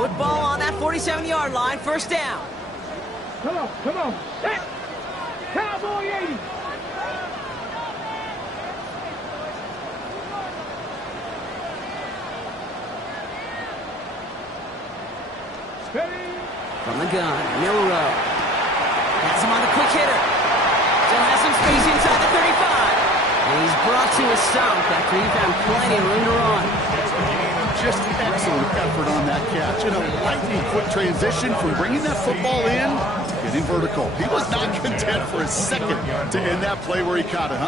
Football on that 47-yard line, first down. Come on. Set. Cowboy 80. Steady. From the gun, Milrow. Has him on the quick hitter. Still has some space inside the 35. And he's brought to a stop after he found plenty of room to run. Just excellent effort on that catch. And a lightning quick transition from bringing that football in to getting vertical. He was not content for a second to end that play where he caught it.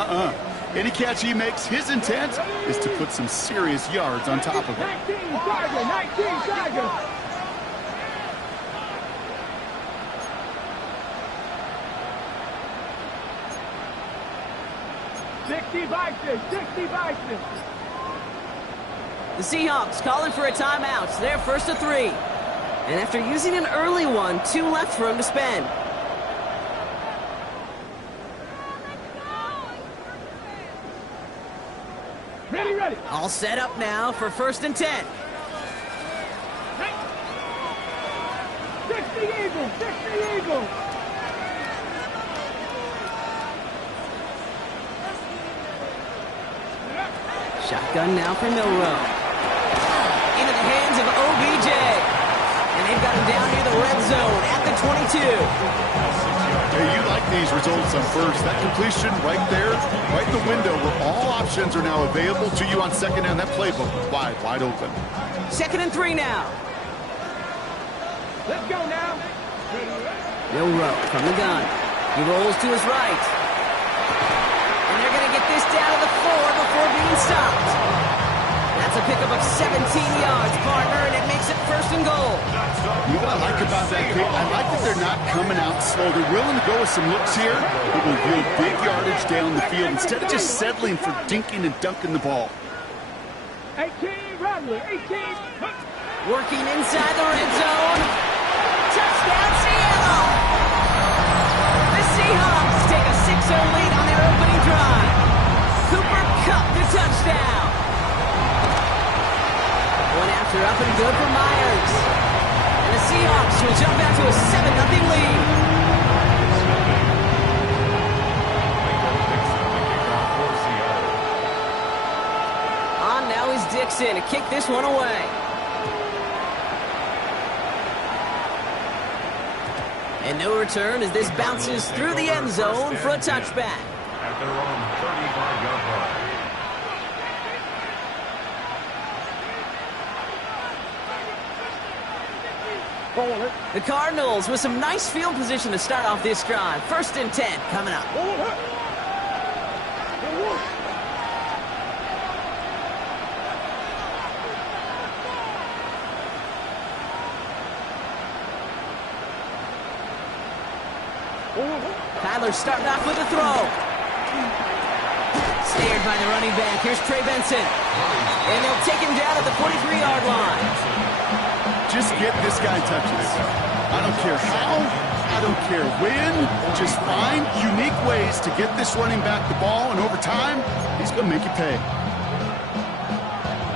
Any catch he makes, his intent is to put some serious yards on top of it. 19 Tiger. 60 Bison. The Seahawks calling for a timeout. It's their first of 3. And after using an early one, 2 left for him to spend. Ready. All set up now for first and 10. 60 Eagles. Shotgun now for Milrow. Into the hands of OBJ. And they've got him down near the red zone at the 22. Hey, you like these results on first. That completion right there, right in the window where all options are now available to you on second down. That playbook wide open. Second and 3 now. Let's go now. Milrow from the gun. He rolls to his right. And they're going to get this down to the 4 before being stopped. That's a pickup of 17 yards, partner, and it makes it first and goal. You know what I like about that pick? I like that they're not coming out slow. They're willing to go with some looks here that will yield big yardage down the field instead of just settling for dinking and dunking the ball. 18, Radley, 18. Working inside the red zone. Touchdown, Seattle! The Seahawks take a 6-0 lead on their opening drive. Cooper Kupp the touchdown. One after up and good for Myers. And the Seahawks will jump out to a 7-0 lead. On now is Dixon to kick this one away. And no return as this bounces through the end zone for a touchback. At their own 35-yard line. The Cardinals with some nice field position to start off this drive. First and 10 coming up. Kyler starting off with a throw. Snared by the running back. Here's Trey Benson. And they'll take him down at the 43-yard line. Just get this guy touches. I don't care how, I don't care when. Just find unique ways to get this running back the ball, and over time, he's going to make you pay.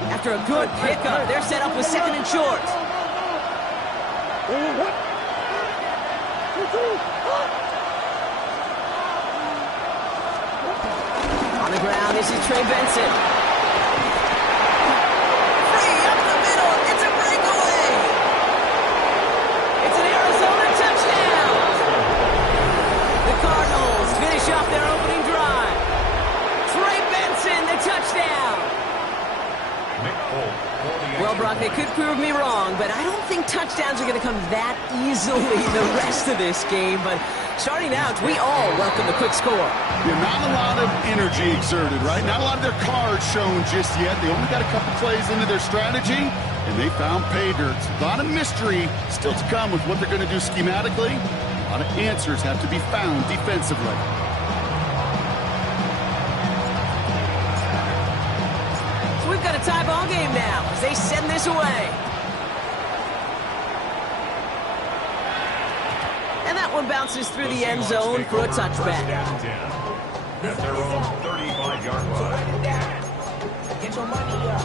After a good pickup, they're set up with second and short. On the ground, this is Trey Benson. Free up the middle. It's a breakaway. It's an Arizona touchdown. The Cardinals finish off their opening drive. Trey Benson, the touchdown. Well, Brock, they could prove me wrong, but I don't think touchdowns are going to come that easily the rest of this game. But starting out, we all welcome the quick score. Yeah, not a lot of energy exerted, right? Not a lot of their cards shown just yet. They only got a couple plays into their strategy, and they found pay dirt. A lot of mystery still to come with what they're going to do schematically. A lot of answers have to be found defensively. So we've got a tie ball game now as they send this away. And that one bounces through the end zone for a touchback. At their own 35-yard line. Get your money up.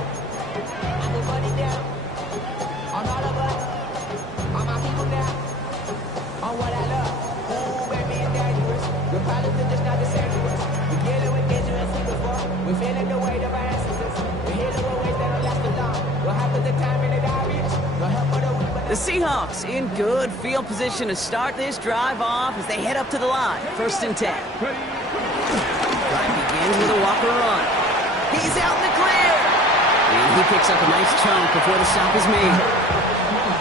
Put your money down. On all of us. We feeling the weight of our ancestors. We hear the ways that are left alone. What happened to time in the diaries? No help for the weak, but The Seahawks in good field position to start this drive off as they head up to the line. 1st and 10. Drive begins with a Walker run. He's out in the clear. And he picks up a nice chunk before the stop is made.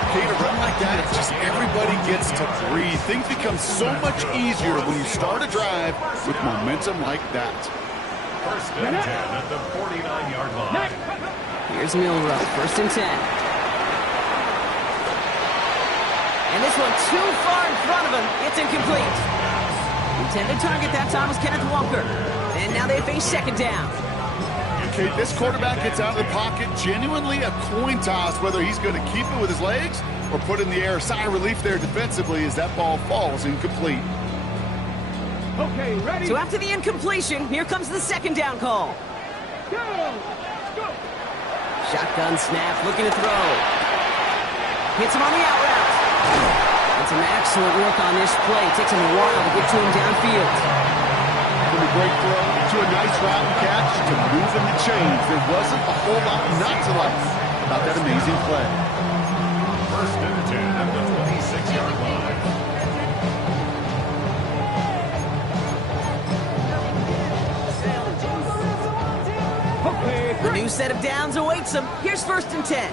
Okay, to run like that, it's just everybody gets to breathe. Things become so much easier when you start a drive with momentum like that. 1st and 10 at the 49-yard line. Here's Milrow, 1st and 10. And this one too far in front of him. It's incomplete. Intended target that time was Kenneth Walker. And now they face 2nd down. Okay, this quarterback gets out of the pocket, genuinely a coin toss whether he's going to keep it with his legs or put it in the air. Sigh of relief there defensively as that ball falls incomplete. Okay, ready? So after the incompletion, here comes the 2nd down call. Go! Go! Shotgun snap, looking to throw. Hits him on the out route. And some excellent work on this play. Takes him a while to get to him downfield. From a great throw to a nice route and catch to moving the chains. There wasn't a whole lot not to like about that amazing play. 1st and 10 at the 26-yard line. Okay, The new set of downs awaits him. Here's 1st and 10.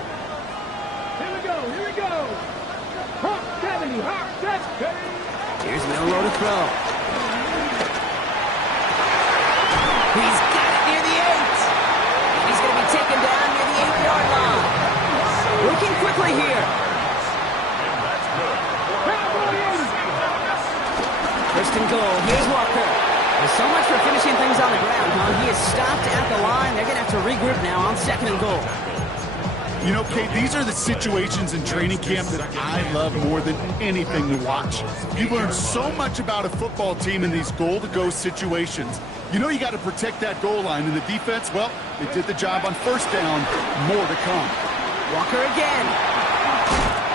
here we go, here we go. Hawk 70, Hawk 70. Here's Milrow to throw. He's got it near the 8. And he's going to be taken down near the 8-yard line. Working quickly here. First and goal. Here's Walker. There's so much for finishing things on the ground, huh? He is stopped at the line. They're going to have to regroup now on 2nd and goal. You know, Kate, these are the situations in training camp that I love more than anything to watch. You learn so much about a football team in these goal-to-go situations. You know you got to protect that goal line, and the defense, well, they did the job on 1st down. More to come. Walker again.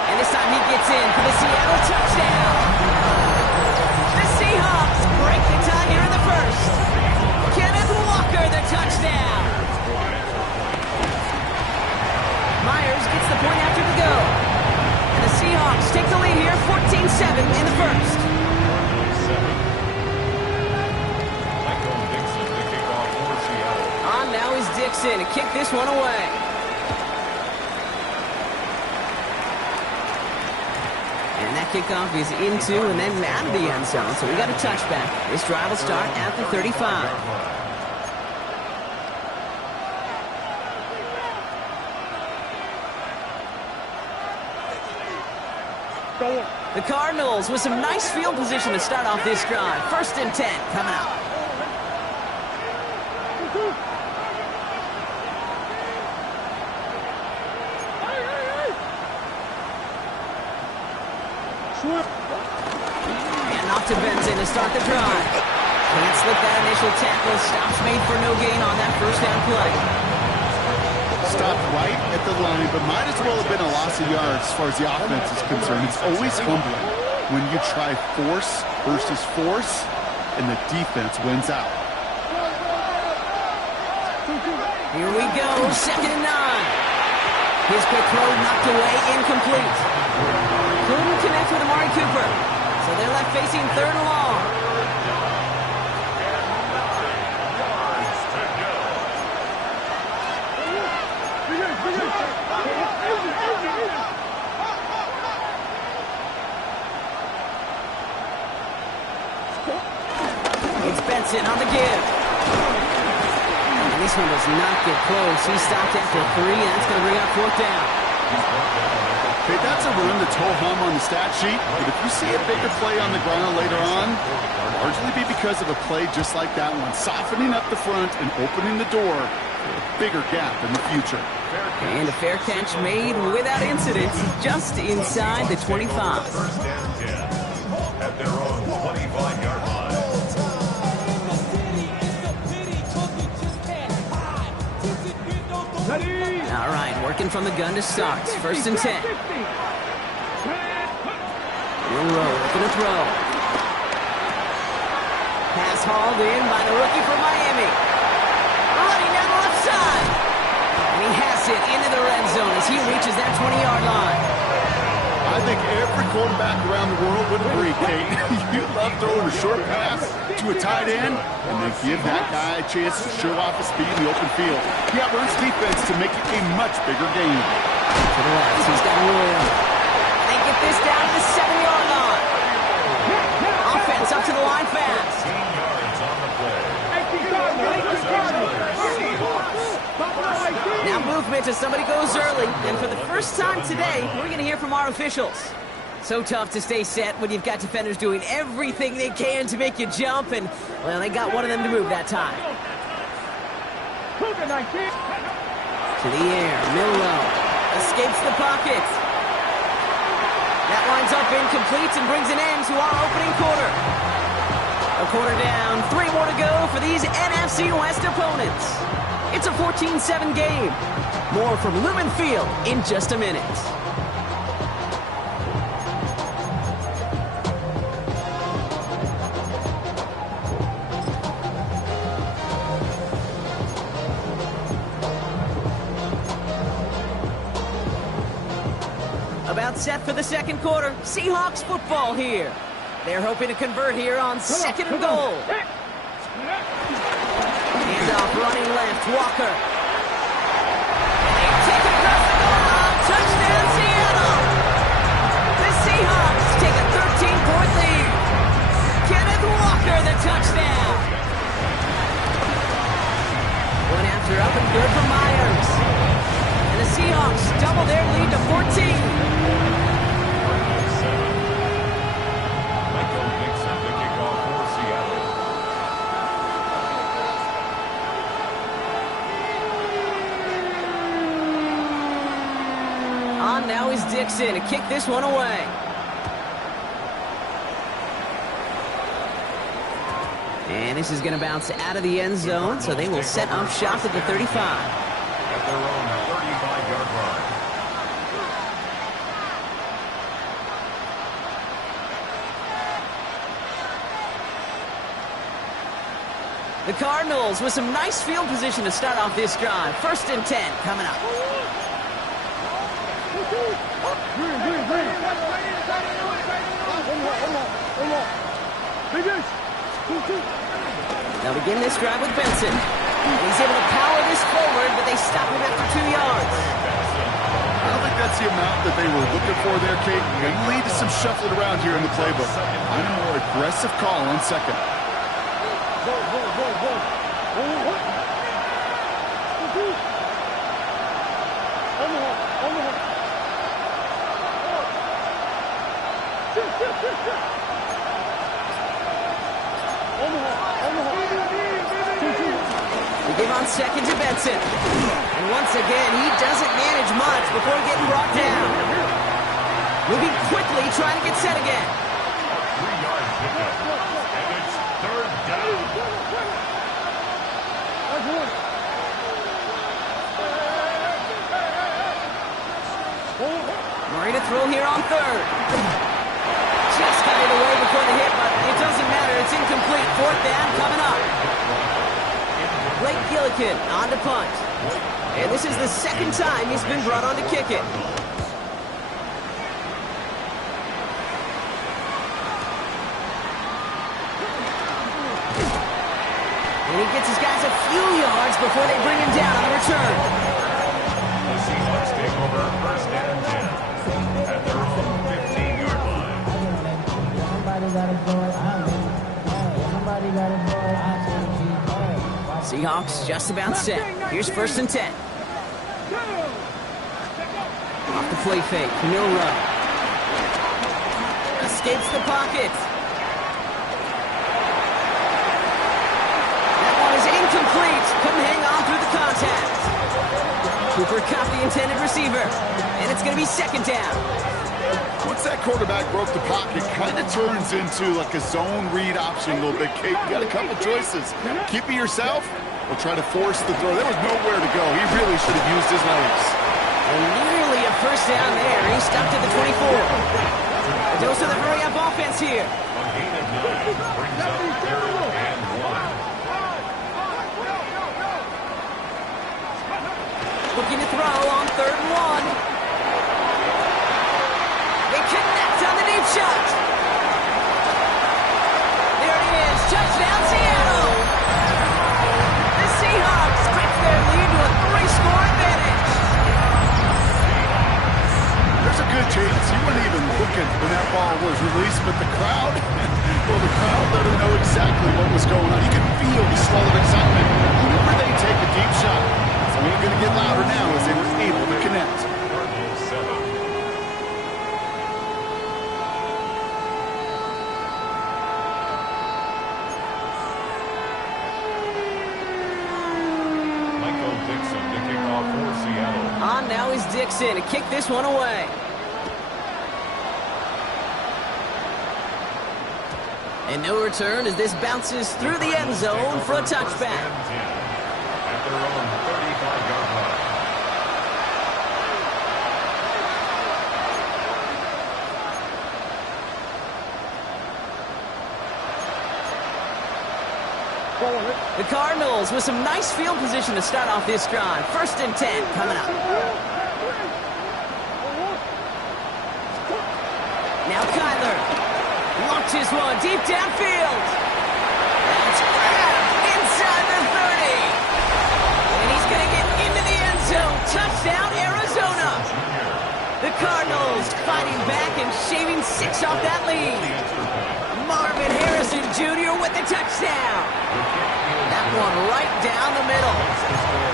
And this time he gets in for the Seattle touchdown. The Seahawks break the tie here in the 1st. Kenneth Walker, the touchdown. Myers gets the point after the go. And the Seahawks take the lead here, 14-7 in the 1st. On now is Dixon to kick this one away. And that kickoff is into and then out of the end zone. So we got a touchback. This drive will start at the 35. The Cardinals with some nice field position to start off this drive. 1st and 10 coming up. And off to Benson to start the drive. Can't slip that initial tackle. Stops made for no gain on that 1st down play. Stopped right at the line, but might as well have been a loss of yards as far as the offense is concerned. It's always humbling when you try force versus force, and the defense wins out. Here we go, 2nd and 9. His quick throw knocked away, incomplete. Couldn't connect with Amari Cooper, so they're left facing 3rd and long. It's Benson on the give. And this one does not get close. He stopped after 3, and that's going to bring up 4th down. Okay, that's a run that's ho-hum on the stat sheet, but if you see a bigger play on the ground later on, it'll largely be because of a play just like that one, softening up the front and opening the door for a bigger gap in the future. And a fair catch made without incident, just inside the 25. 1st and 10 at their own 25-yard line. All right, working from the gun to start. 1st and 10. Milrow looking to throw. Pass hauled in by the rookie from Miami. running down the left side. And he has it into the red zone as he reaches that 20-yard line. I think every quarterback around the world would agree, Kate. You love throwing a short pass to a tight end and then give that guy a chance to show off his speed in the open field. He outruns defense to make it a much bigger game. To the left, he's got room. They get this down to the 7-yard line. Offense up to the line fast. 15 yards on the play. Now movement as somebody goes early. And for the first time today, we're going to hear from our officials. So tough to stay set when you've got defenders doing everything they can to make you jump. And, well, they got one of them to move that time. To the air, Milrow escapes the pocket. That lines up incomplete and brings an end to our opening quarter. A quarter down, 3 more to go for these NFC West opponents. It's a 14-7 game. More from Lumen Field in just a minute. About set for the second quarter. Seahawks football here. They're hoping to convert here on second and goal. Handoff running left, Walker. And they take it across the goal line. Touchdown, Seattle. The Seahawks take a 13-point lead. Kenneth Walker, the touchdown. One after up and good for Myers. And the Seahawks double their lead to 14. On now is Dixon to kick this one away. And this is going to bounce out of the end zone, so they will set up shop at the 35. At their own 35-yard line. The Cardinals with some nice field position to start off this drive. 1st and 10 coming up. They'll begin this drive with Benson. And he's able to power this forward, but they stop him after 2 yards. I don't think that's the amount that they were looking for there, Kate. Going to lead to some shuffling around here in the playbook. I'm a more aggressive call on second. We give on second to Benson. And once again, he doesn't manage much before getting brought down. Moving quickly, trying to get set again. 3-yard pickup. And it's 3rd down. Murray to throw here on 3rd. Just got it away before the hit, but it doesn't matter. It's incomplete. 4th down coming up. Blake Gillikin on to punt. And this is the second time he's been brought on to kick it. And he gets his guys a few yards before they bring him down on the return. The Seahawks take over 1st and 10 at their own 15-yard line. Seahawks just about set. Here's 1st and 10. Off the play fake, Milrow. Escapes the pocket. That one is incomplete. Couldn't hang on through the contact. Cooper caught the intended receiver. And it's going to be 2nd down. Once that quarterback broke the pocket, kind of turns into like a zone read option a little bit, Kate. You got a couple choices. Keep it yourself or try to force the throw. There was nowhere to go. He really should have used his legs. And nearly a 1st down there. He's stuck to the 24. A dose of the hurry-up offense here. A gain of 9 brings up 3rd and 1. looking to throw on 3rd and 1. They connect on the deep shot. There it is, touchdown Seattle. The Seahawks stretch their lead to a 3-score advantage. There's a good chance you weren't even looking when that ball was released, but the crowd, well, the crowd let them know exactly what was going on. You could feel the swell of excitement whenever they take a deep shot. It's only going to get louder now as they were able to connect. On now is Dixon to kick this one away. And no return as this bounces through the end zone for a touchback. At their own 35-yard line. The Cardinals with some nice field position to start off this drive. 1st and 10 coming up. Now Kyler launches one deep downfield. That's grabbed inside the 30. And he's going to get into the end zone. Touchdown, Arizona. The Cardinals fighting back and shaving 6 off that lead. Marvin Harrison Jr. with the touchdown. That one right down the middle.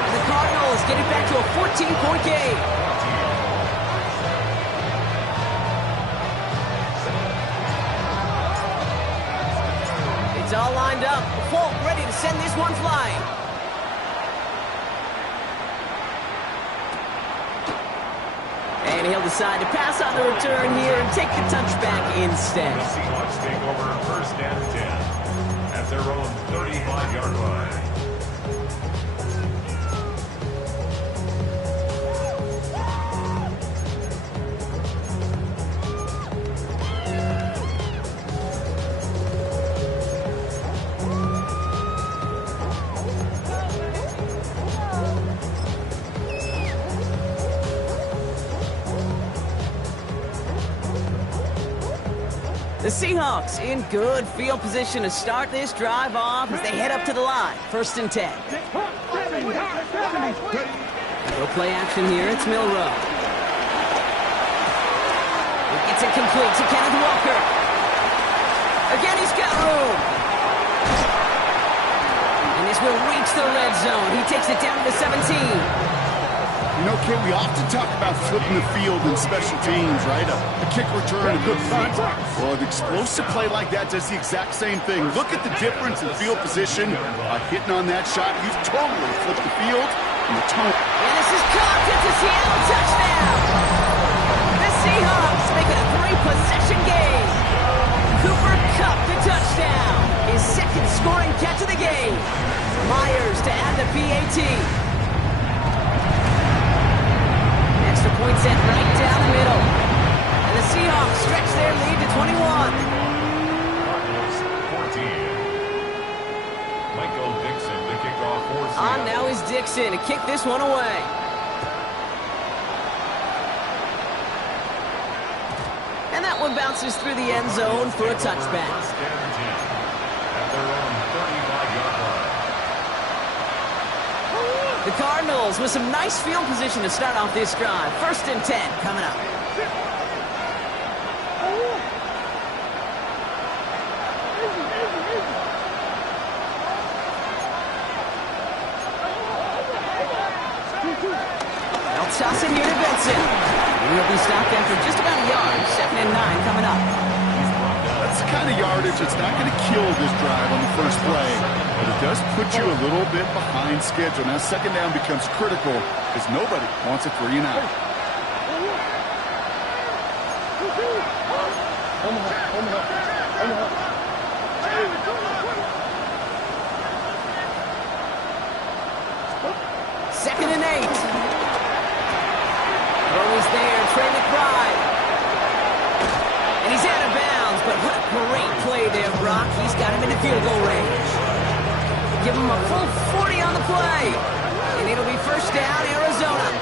And the Cardinals get it back to a 14-point game. It's all lined up. Folk ready to send this one flying. And he'll decide to pass on the return here and take the touchback instead. The Seahawks take over 1st and 10 at their own 35-yard line. The Seahawks in good field position to start this drive off as they head up to the line. 1st and 10. No play action here. It's Milrow. It gets it complete to Kenneth Walker. Again, he's got room. And this will reach the red zone. He takes it down to the 17. You know, Kate, we often talk about flipping the field in special teams, right? A kick return, a good punt. Well, an explosive play like that does the exact same thing. Look at the difference in field position. Hitting on that shot, you've totally flipped the field. And the tone. And this is caught. It's a Seattle touchdown. The Seahawks make it a 3-possession game. Cooper Kupp the touchdown. His 2nd scoring catch of the game. Myers to add the PAT. Extra point set right down the middle. And the Seahawks stretch their lead to 21. Cardinals 14. Michael Dixon, the kickoff for Seattle. On now is Dixon to kick this one away. And that one bounces through the end zone for a touchback. 1st and 10 at their own 35-yard line. The Cardinals with some nice field position to start off this drive. 1st and 10 coming up. They'll toss it here to Benson. He'll be stopped after just about a yard. 2nd and 9 coming up. That's the kind of yardage that's not going to kill this drive on the first play, but it does put you a little bit behind schedule. Now 2nd down becomes critical because nobody wants a 3 and out. Second and 8. Throw is there. Trey McBride. And he's out of bounds, but what a great play there, Brock. He's got him in the field goal range. Give him a full 40 on the play. And it'll be 1st down, Arizona.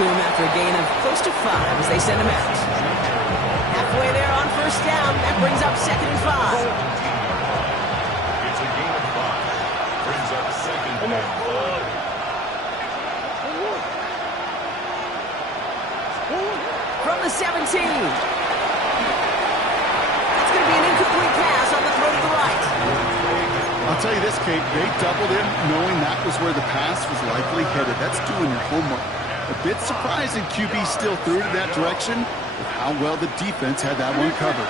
to him after a gain of close to 5 as they send him out. Halfway there on first down. That brings up 2nd and 5. It's a gain of 5. Brings up 2nd and 5. From the 17. That's going to be an incomplete pass on the throw to the right. I'll tell you this, Kate, they doubled him knowing that was where the pass was likely headed. That's doing your homework. A bit surprising QB still threw it that direction with how well the defense had that one covered.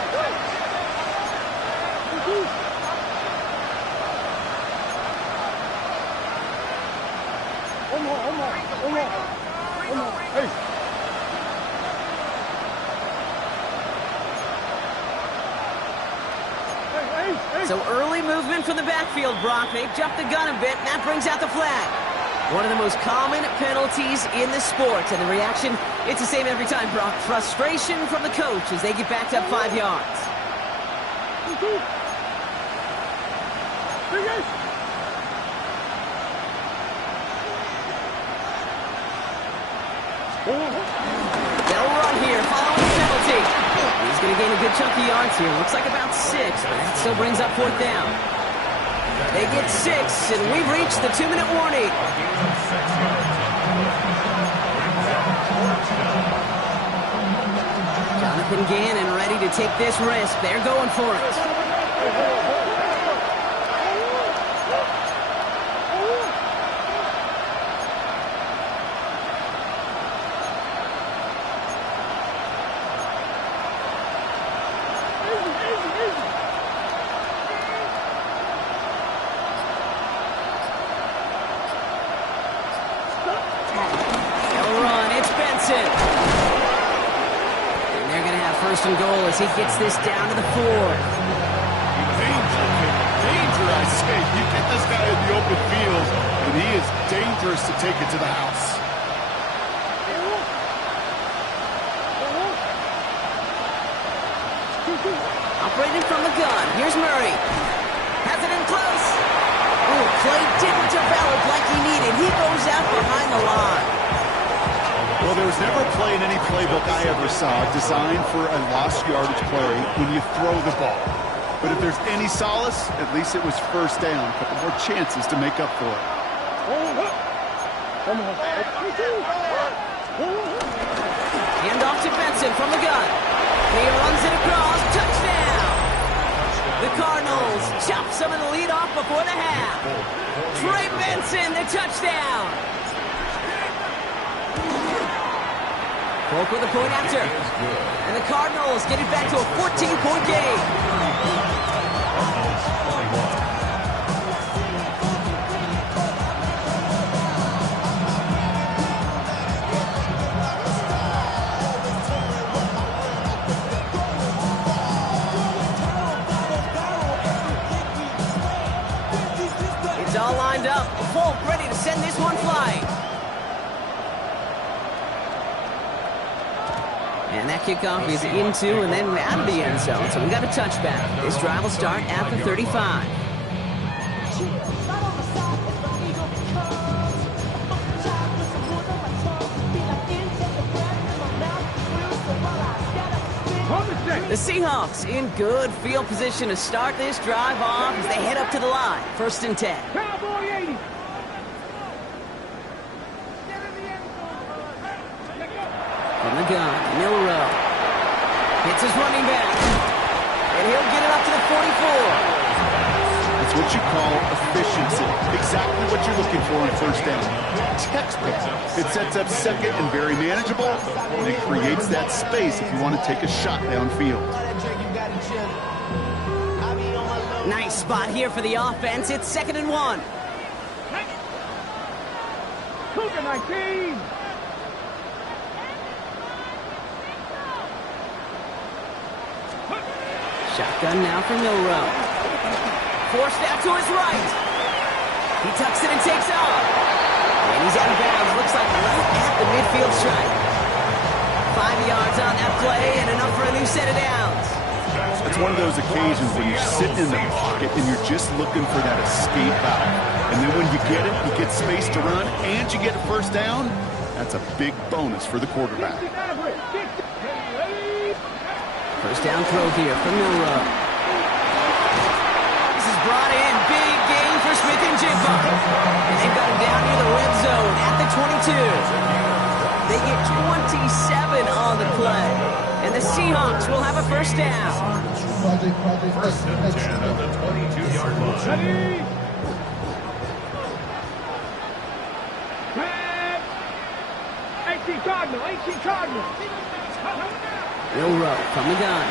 Hey. So early movement from the backfield, Brock. They've jumped the gun a bit, and that brings out the flag. One of the most common penalties in the sport. And the reaction, it's the same every time, Brock. Frustration from the coach as they get backed up 5 yards. They'll run here following the penalty. He's going to gain a good chunk of yards here. Looks like about 6, but that still brings up 4th down. They get 6, and we've reached the 2-minute warning. Jonathan Gannon ready to take this risk. They're going for it. And goal as he gets this down to the 4. Danger, I say. You get this guy in the open field, and he is dangerous to take it to the house. Operating from the gun. Here's Murray. Has it in close. Oh, play didn't develop like he needed. He goes out behind the line. Well, there was never a play in any playbook I ever saw designed for a lost yardage play when you throw the ball. But if there's any solace, at least it was first down. A couple more chances to make up for it. Hand off to Benson from the gun. He runs it across. Touchdown! The Cardinals chop some of the lead off before the half. Trey Benson, the touchdown! Polk with a point after. And the Cardinals get it back to a 14-point game. It's all lined up. Polk ready to send this one flying. And that kickoff is into and then out of the end zone. So we got a touchback. This drive will start at the 35. The Seahawks in good field position to start this drive off as they head up to the line. 1st and 10. Cowboy 80. From the gun, Milrow hits his running back, and he'll get it up to the 44. That's what you call efficiency. Exactly what you're looking for on first down. Textbook. It sets up 2nd and very manageable, and it creates that space if you want to take a shot downfield. Nice spot here for the offense. It's 2nd and 1. Cougar 19. Shotgun now for Milrow. Forced out to his right. He tucks it and takes off. And he's out of bounds. Looks like right at the midfield stripe. 5 yards on that play and enough for a new set of downs. It's one of those occasions when you're sitting in the pocket and you're just looking for that escape valve. And then when you get it, you get space to run, and you get a first down. That's a big bonus for the quarterback. First down throw here for Milrow. This is brought in. Big gain for Smith and Jigba. And they've got him down near the red zone at the 22. They get 27 on the play. And the Seahawks will have a first down. First and 10 at the 22-yard line. 18 Cardinal. Milrow from the gun.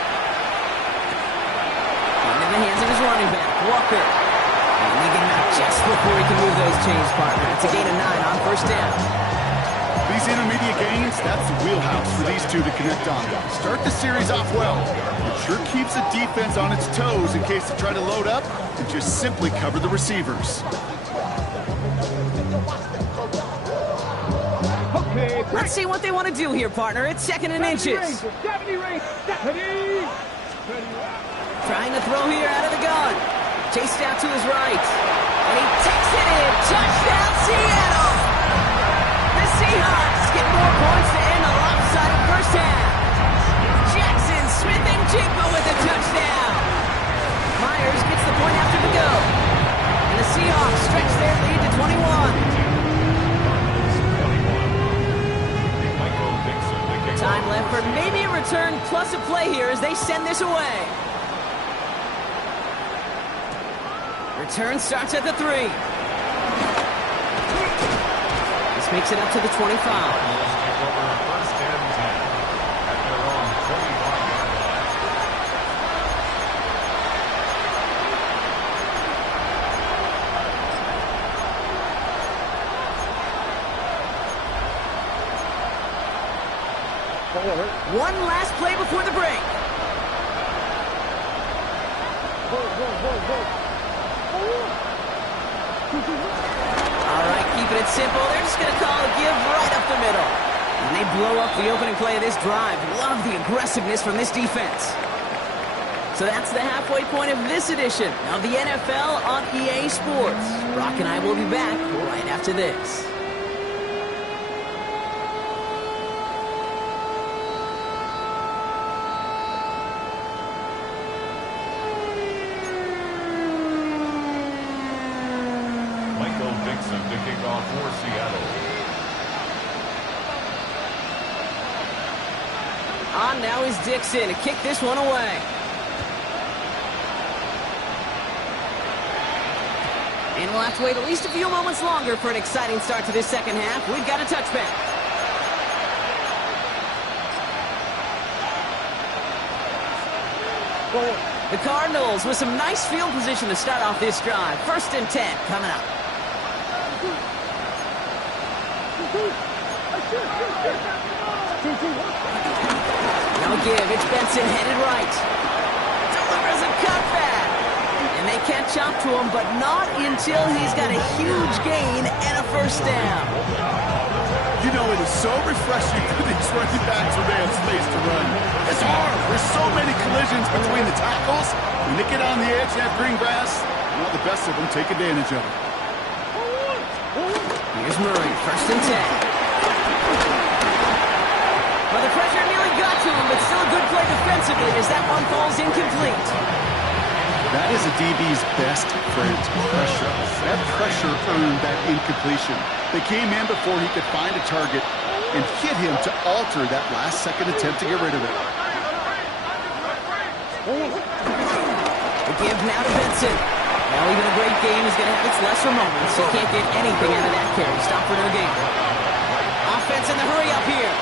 Into the hands of his running back, Walker. And they get him out just before he can move those chains, partner. It's a gain of 9 on first down. These intermediate gains, that's the wheelhouse for these two to connect on. Start the series off well. It sure keeps the defense on its toes in case they try to load up and just simply cover the receivers. Let's see what they want to do here, partner. It's second and inches. Trying to throw here out of the gun. Chased out to his right. And he takes it in. Touchdown, Seattle! The Seahawks get more points to end the lopsided first half. Jackson, Smith, and Jigba with a touchdown. Myers gets the point after the go. And the Seahawks stretch their lead to 21. Time left for maybe a return plus a play here as they send this away. Return starts at the 3. This makes it up to the 25. One last play before the break. All right, keeping it simple. They're just going to call a give right up the middle. And they blow up the opening play of this drive. Love the aggressiveness from this defense. So that's the halfway point of this edition of the NFL on EA Sports. Brock and I will be back right after this. To kick off for Seattle. On now is Dixon to kick this one away. And we'll have to wait at least a few moments longer for an exciting start to this second half. We've got a touchback. The Cardinals with some nice field position to start off this drive. First and 10 coming up. No give. It's Benson headed right. Delivers a cutback. And they catch up to him, but not until he's got a huge gain and a first down. You know, it is so refreshing for these running backs when they have space to run. It's hard. There's so many collisions between the tackles. When they get on the edge and have green grass, well, the best of them take advantage of it. Here's Murray, first and 10. Well, the pressure nearly got to him, but still a good play defensively as that one falls incomplete. That is a DB's best friend, pressure. That pressure earned that incompletion. They came in before he could find a target and hit him to alter that last-second attempt to get rid of it. The give now to Benson. Now even a great game is going to have its lesser moments. You can't get anything out of that carry. Stop for no gain. Offense in the hurry up here.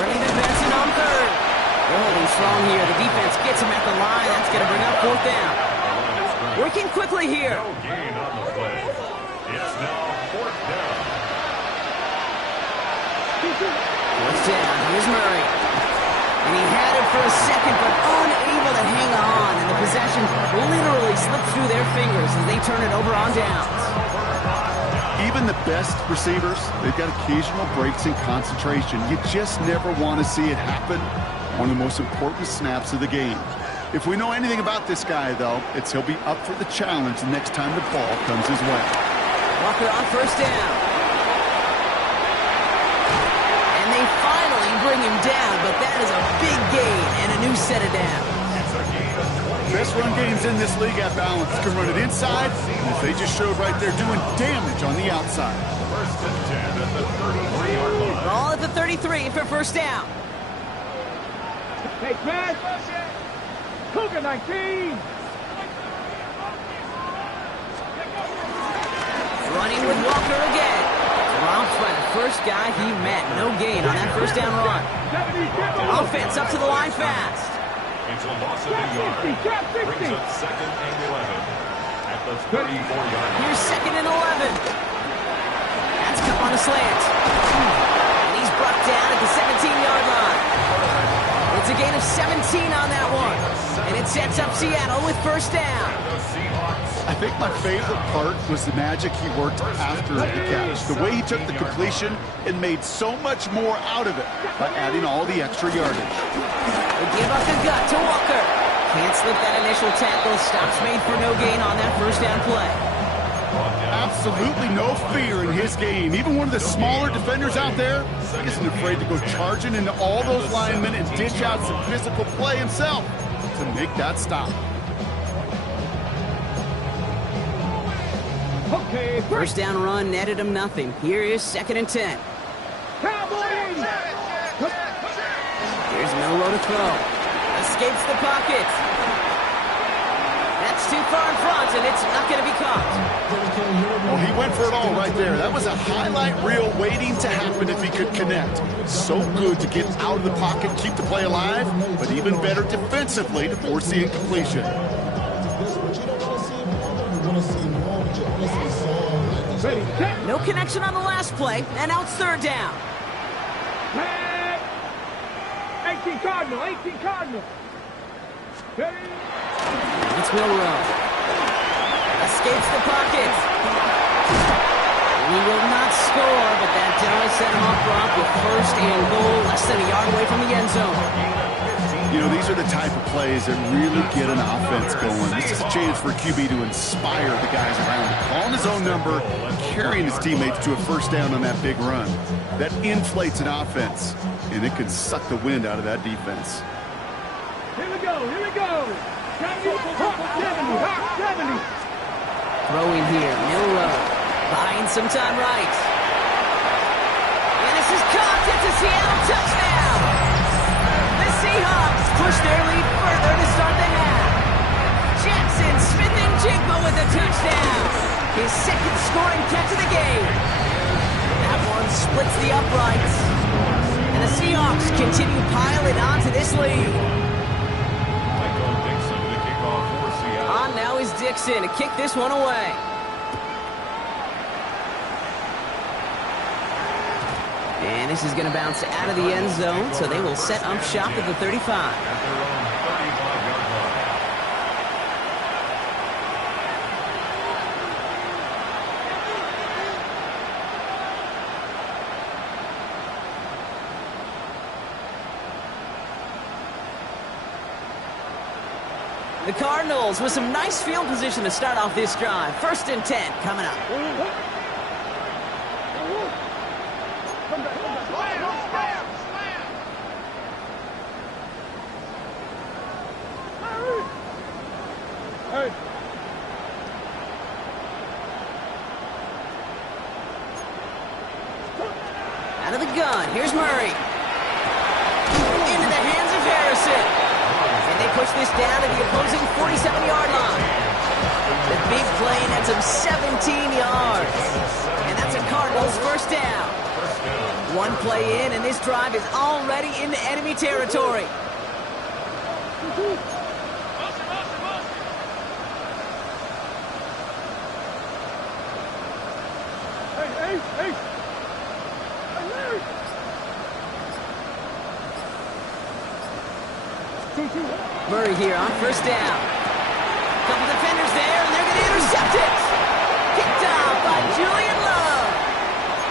Turning to Benson on third. They're holding strong here. The defense gets him at the line. That's going to bring up fourth down. Working quickly here. No gain on the play. It's now fourth down. Fourth down. Here's Murray. And he had it for a second, but unable to hang on. And the possession literally slips through their fingers as they turn it over on downs. Even the best receivers, they've got occasional breaks in concentration. You just never want to see it happen. One of the most important snaps of the game. If we know anything about this guy, though, it's he'll be up for the challenge the next time the ball comes his way. Walker on first down. And they finally bring him down, but that is a big gain and a new set of downs. Best run games in this league at balance. Can run it inside, and as they just showed right there, doing damage on the outside. First and 10 at the 33-yard line. Ball at the 33 for first down. Take pass. Cougar 19. Running with Walker again. Dropped by the first guy he met. No gain on that first down run. Offense up to the line fast. It's a loss of a yard. Brings up second and 11 at the 34-yard line. Here's second and 11. That's Cup on a slant. And he's brought down at the 17-yard line. It's a gain of 17 on that one. And it sets up Seattle with first down. I think my favorite part was the magic he worked after the catch. The way he took the completion and made so much more out of it by adding all the extra yardage. They give up the gut to Walker. Can't slip that initial tackle. Stops made for no gain on that first down play. Absolutely no fear in his game. Even one of the smaller defenders out there isn't afraid to go charging into all those linemen and dish out some physical play himself to make that stop. Okay, First down run netted him nothing. Here is second and 10. Cowboys. Here's Milroe to throw. Escapes the pocket. That's too far in front, and it's not going to be caught. Well, he went for it all right there. That was a highlight reel waiting to happen if he could connect. So good to get out of the pocket, keep the play alive, but even better defensively to force the incompletion. Ready, set. No connection on the last play, and now it's third down. 18 Cardinal, 18 Cardinal. Ready. It's Milroe. Escapes the pocket. He will not score, but that does set him off Brock with first and goal, less than a yard away from the end zone. You know, these are the type of plays that really get an offense going. This is a chance for a QB to inspire the guys around him. Calling his own number, carrying his teammates to a first down on that big run. That inflates an offense, and it can suck the wind out of that defense. Here we go, here we go. 70, Hawk 70. Throwing here, Milroe. Buying some time right. And this is caught. It's a Seattle touchdown. The Seahawks push their lead further to start the half. Jackson Smith-Njigba with a touchdown. His second scoring catch of the game. That one splits the uprights. And the Seahawks continue piling on to this lead. Michael Dixon, the kickoff for Seattle. On now is Dixon to kick this one away. And this is going to bounce out of the end zone, so they will set up shop at the 35. At their own 35-yard line. The Cardinals with some nice field position to start off this drive. First and 10 coming up. Hey. Out of the gun, here's Murray. Into the hands of Harrison. And they push this down to the opposing 47-yard line. The big play nets him 17 yards. And that's a Cardinals first down. One play in, and this drive is already into enemy territory. Hey. Larry. Murray here on first down. Couple defenders there, and they're going to intercept it. Picked off by Julian Love.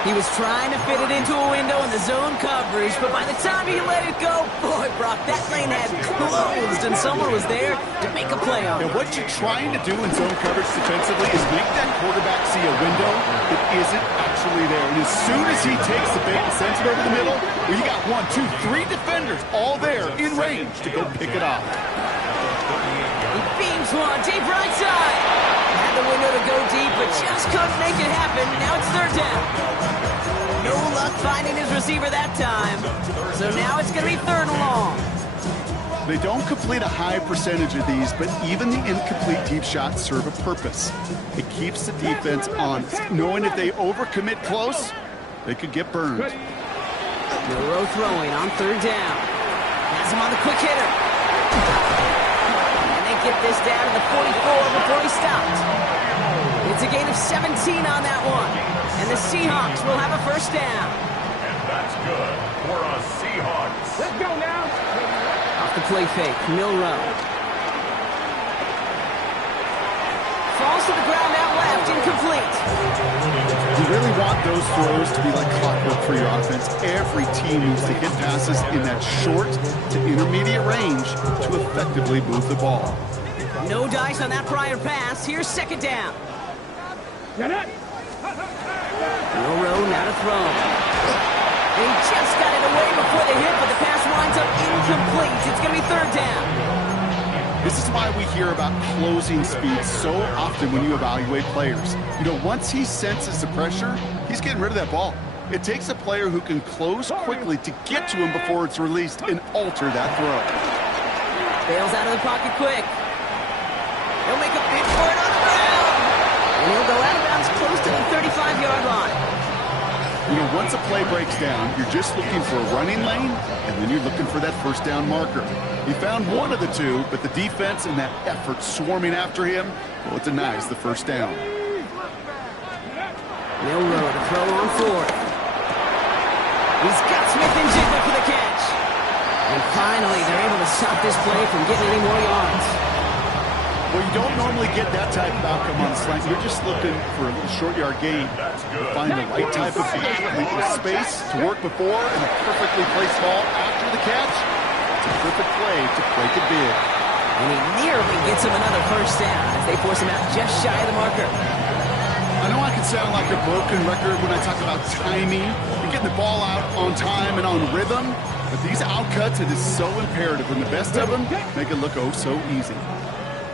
He was trying to fit it into a window in the zone coverage, but by the time he let it go, boy, Brock, that lane had closed, and someone was there to make a play on it. And what you're trying to do in zone coverage defensively is make that quarterback see a window that isn't actually there. And as soon as he takes the bait and sends it over the middle, well, you got 1, 2, 3 defenders all there in range to go pick it off. He beams one deep right side. Had the window to go deep, but just couldn't make it happen. Now it's third down. No luck finding his receiver that time. So now it's going to be third and long. They don't complete a high percentage of these, but even the incomplete deep shots serve a purpose. It keeps the defense honest, knowing if they overcommit close, they could get burned. Milroe throwing on third down. Has him on the quick hitter. And they get this down to the 44 before he stopped. It's a gain of 17 on that one. And the Seahawks will have a first down. And that's good for us Seahawks. Let's go now. Off the play fake, Milroe. Falls to the ground out left, incomplete. You really want those throws to be like clockwork for your offense. Every team needs to hit passes in that short to intermediate range to effectively move the ball. No dice on that prior pass. Here's second down. Get it. Milroe now to throw. He just got it away before the hit, but the pass winds up incomplete. It's going to be third down. This is why we hear about closing speed so often when you evaluate players. You know, once he senses the pressure, he's getting rid of that ball. It takes a player who can close quickly to get to him before it's released and alter that throw. Bails out of the pocket quick. He'll make a big for it on the ground. And he'll go out of bounds close to the 35-yard line. You know, once a play breaks down, you're just looking for a running lane, and then you're looking for that first down marker. He found one of the two, but the defense and that effort swarming after him, well, it denies the first down. Milroe to throw on fourth. He's got Smith and Jigba for the catch. And finally, they're able to stop this play from getting any more yards. Well, you don't normally get that type of outcome on a slant. You're just looking for a little short yard gain. Find the right type of athlete with space to work before and a perfectly placed ball after the catch. It's a perfect play to break it big. And he nearly gets him another first down as they force him out just shy of the marker. I know I can sound like a broken record when I talk about timing and getting the ball out on time and on rhythm, but these outcuts, it is so imperative, and the best of them make it look oh so easy.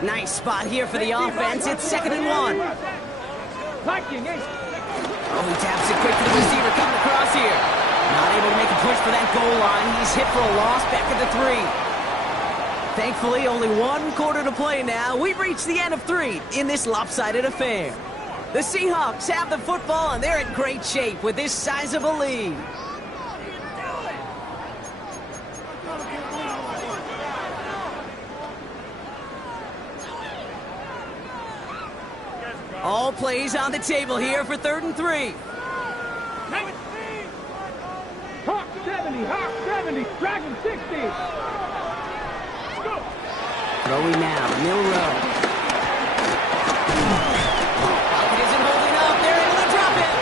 Nice spot here for the offense. It's second and one. Oh, Liking it. he taps it quick to the receiver coming across here. Not able to make a push for that goal line. He's hit for a loss back at the 3. Thankfully, only 1 quarter to play now. We've reached the end of 3 in this lopsided affair. The Seahawks have the football, and they're in great shape with this sizable lead. All plays on the table here for 3rd and 3. Hawk 70, Hawk 70, Dragon 60. Throwing now, Milroe. Pocket isn't holding up. They're able to drop it.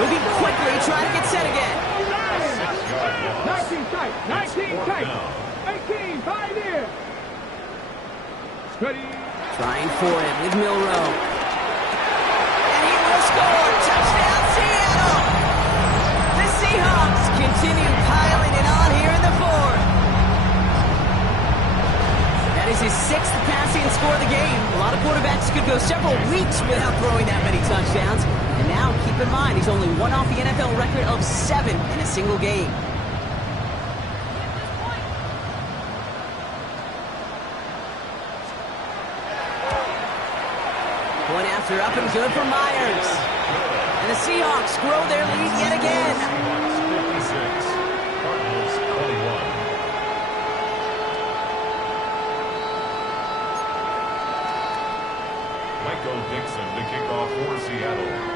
Moving quickly, trying to get set again. 19 tight, 19 tight. 18, 5 here. Steady. Trying for it with Milroe. And he will score. Touchdown, Seattle. The Seahawks continue piling it on here in the 4th. That is his 6th passing score of the game. A lot of quarterbacks could go several weeks without throwing that many touchdowns. And now, keep in mind, he's only one off the NFL record of 7 in a single game. Point after up and good for Myers. And the Seahawks grow their lead yet again. 56, Cardinals 21. Michael Dixon to kick off for Seattle.